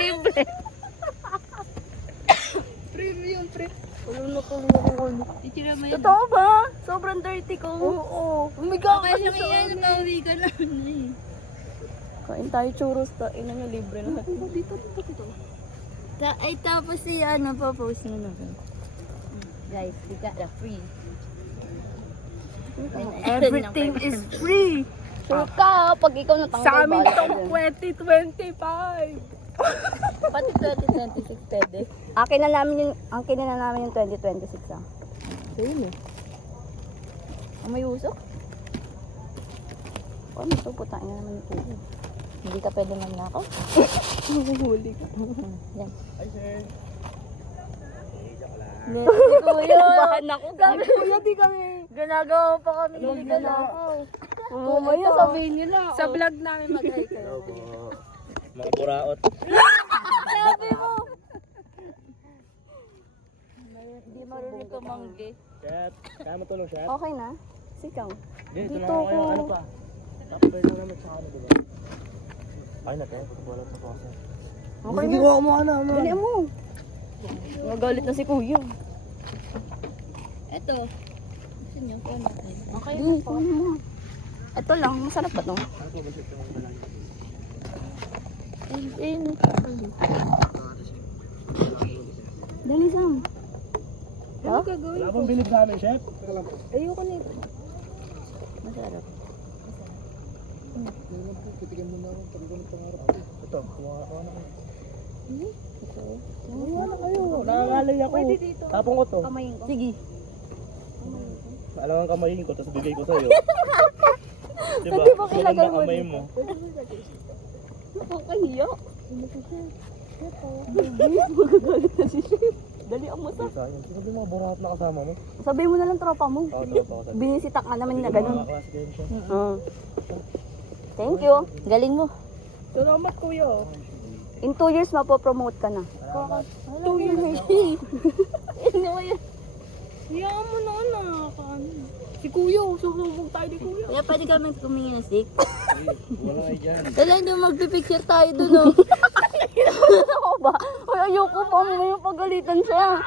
Libre. Premium, pre. Wala na ko ano. Itira mo yan. Totoo ba? Sobrang dirty ko. Oo. Umiga Kaya ka siya sa kaya amin. natawi ka na. Kain tayo churros ta. Ina nyo libre na. Dito. Ay, tapos si ano, pa-post mo na. Guys, we got a free. Everything is free. Sure ka, pag ikaw natanggal. Sa amin bahala ka tong dyan. 2025. Pati 2026 pwede. Akin na namin yung 2026 ah. So yun eh. Ang may usok? Oh, may puputain na naman ito. Hindi ka pwede magnakaw. Huhuli ka. Yan. Ay, sir. Hindi, si Kuya. Bahan ako. Sabi, Kuya, di kami. ginagawa pa kami hindi ka nakaw. Mamaya Ito. sabihin nila. Sa vlog namin mag-hi kayo. Hello po. Mga buraot. Sabi mo. Hindi marunong tumanggi. Chef, kaya mo tulong, chef? Okay na? Sikaw. Dito Dito na ako kayo. ko. Ano pa? Tapos pwede naman sa ano, diba? Ay, na tayo. Pagkabalat sa pasa. Okay Sige na. ko ako mo ano. Dali mo. Nagalit na si Kuya. Ito. Gusto niyo ko natin. Okay na po. Ito lang, masarap ba ito? Dali Sam. Ano gagawin? Wala bang bilib sa amin, chef? Ayoko nito. Masarap. Ito, kumawa na kayo. Kumawa na kayo. Nakakalay ako. Pwede dito. Tapong ko to. Kamayin ko. Sige. Alam ang kamayin ko, tapos bigay ko sa'yo. Diba? Hindi ba Maganda kailangan mo kamay mo. Nakakahiya. Magagalit na si Chef. Dali ang masa. Hindi sayang. Sino ba yung mga buraot na kasama mo? Sabihin mo na lang tropa mo. Oo, tropa ko. Binisita ka naman na Mga ganun. kaklase kayo siya. Thank you. Galing mo. Salamat, kuya. In 2 years, mapopromote ka na. 2 years. Ano mo yun? Hayaan mo na, anak. Si kuya, susubog tayo ni kuya. Kaya pwede kami kumingi ng stick. Wala kayo dyan. Wala, hindi magpipicture tayo dun oh. Ako ba? Ay, ayoko pa. May pagalitan siya.